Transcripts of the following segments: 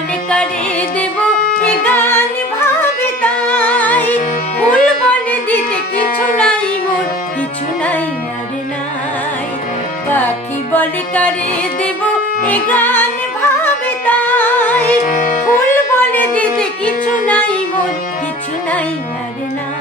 বলে কারে দেব এ গান ভাবে তাই, ফুল বলে দিতে কিছু নাই মোর, কিছু নাই আর নাই। পাখি বলে কারে দেব এ গান ভাবে তাই, ফুল বলে দিতে কিছু নাই মোর, কিছু নাই আর নাই।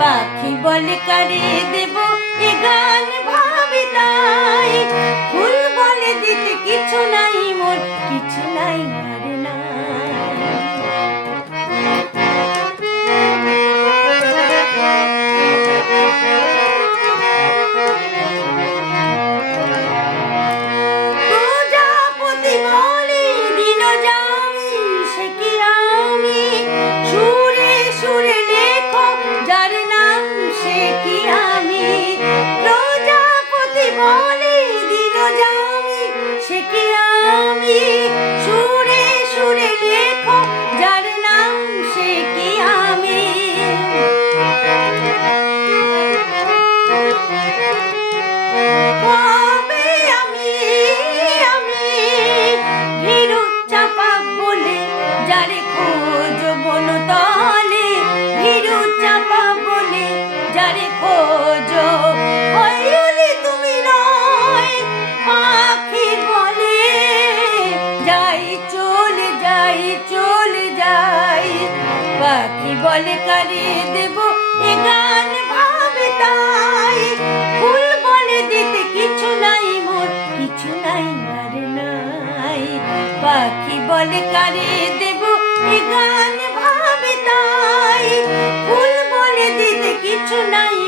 পাখি বলে কারে দেব এ গান ভাবে তাই, ফুল বলে দিতে কিছু নাই মোর, কিছু নাই আর নাই। প্রজাপতি বলে দিন যামি সে কি আমি, সুরে সুরে লেখো যার নাম সে কি আমি। প্রজাপতি বলে দিন যামি সে কি আমি, সুরে সুরে লেখো যার নাম সে কি আমি। কবে আমি ভীরু চাপা বলে যারে খোঁজ বনতলে, ভীরু চাপা বলে যারে খোঁজ, হইলে তুমি নয় পাখি বলে যাই চলে যাই চলে যাই। পাখি বলে কারে দেব এ গান ভাবে তাই, ফুল বলে দিতে কিছু নাই মোর, কিছু নাই আর নাই। পাখি বলে কারে দেব এ গান ভাবে তাই, ফুল বলে দিতে কিছু নাই।